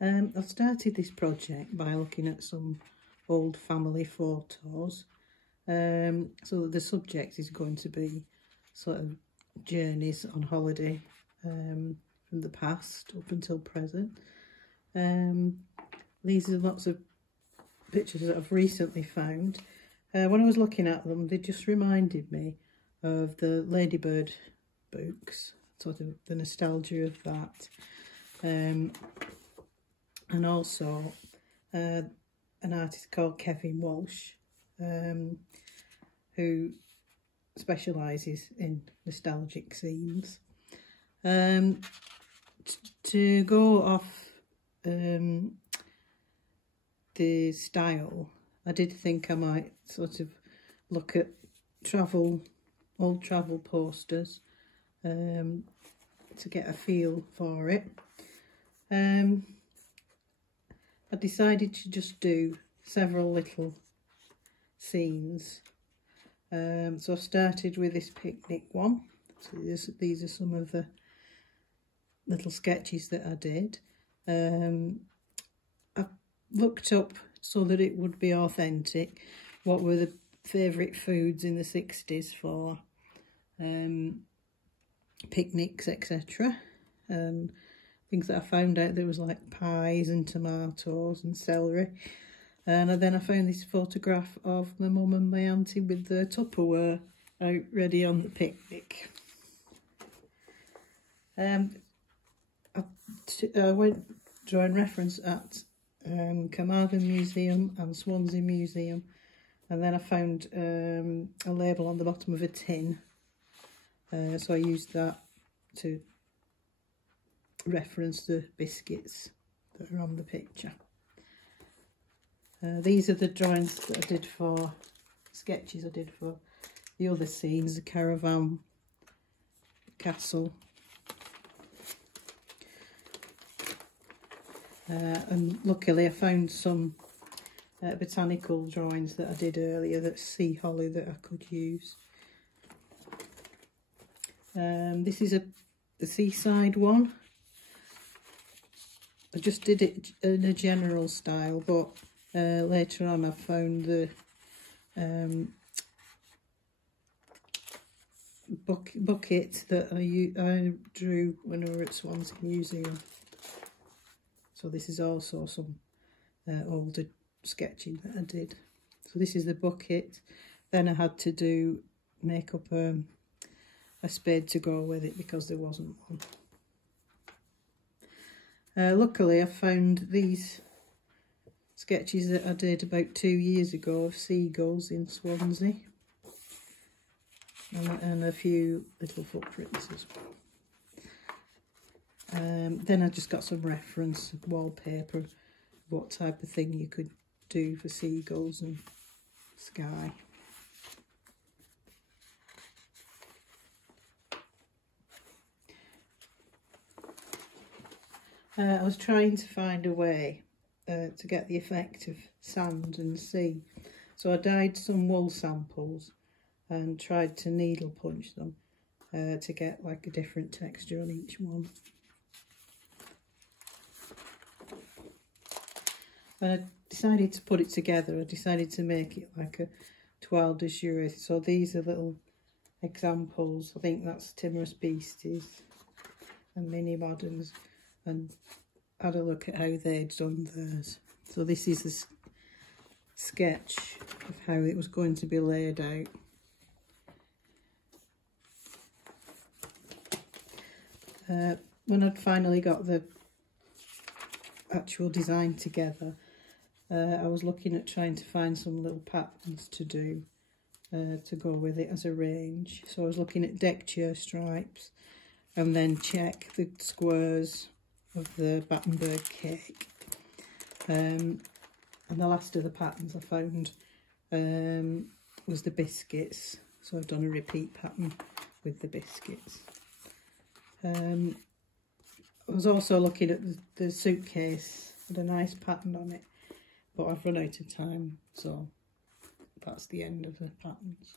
I started this project by looking at some old family photos. So the subject is going to be sort of journeys on holiday from the past up until present. These are lots of pictures that I've recently found. When I was looking at them, they just reminded me of the Ladybird books, sort of the nostalgia of that. And also an artist called Kevin Walsh, who specialises in nostalgic scenes. To go off the style, I did think I might sort of look at old travel posters to get a feel for it. I decided to just do several little scenes. So I started with this picnic one. So these are some of the little sketches that I did. I looked up, so that it would be authentic, what were the favourite foods in the 60s for picnics, etc. Things that I found out, there was like pies and tomatoes and celery. And then I found this photograph of my mum and my auntie with the Tupperware out ready on the picnic. I went drawing reference at Carmarthen Museum and Swansea Museum, and then I found a label on the bottom of a tin, so I used that to reference the biscuits that are on the picture. These are the drawings that I did for sketches I did for the other scenes, the caravan, castle. And luckily I found some botanical drawings that I did earlier, that's sea holly, that I could use. This is the seaside one. I just did it in a general style, but later on I found the bucket that I drew when I were at Swansea Museum. So this is also some older sketching that I did. So this is the bucket. Then I had to make up a spade to go with it because there wasn't one. Luckily I found these sketches that I did about 2 years ago of seagulls in Swansea, and a few little footprints as well. Then I just got some reference wallpaper, what type of thing you could do for seagulls and sky. I was trying to find a way to get the effect of sand and sea, so I dyed some wool samples and tried to needle punch them to get like a different texture on each one. When I decided to put it together, I decided to make it like a toile de jour. So these are little examples. I think that's Timorous Beasties and Mini Moderns, and had a look at how they'd done theirs. So this is a sketch of how it was going to be laid out. When I'd finally got the actual design together, I was looking at trying to find some little patterns to do to go with it as a range. So I was looking at deck chair stripes, and then check the squares of the Battenberg cake. And the last of the patterns I found was the biscuits. So I've done a repeat pattern with the biscuits. I was also looking at the suitcase, had a nice pattern on it, but I've run out of time, so that's the end of the patterns.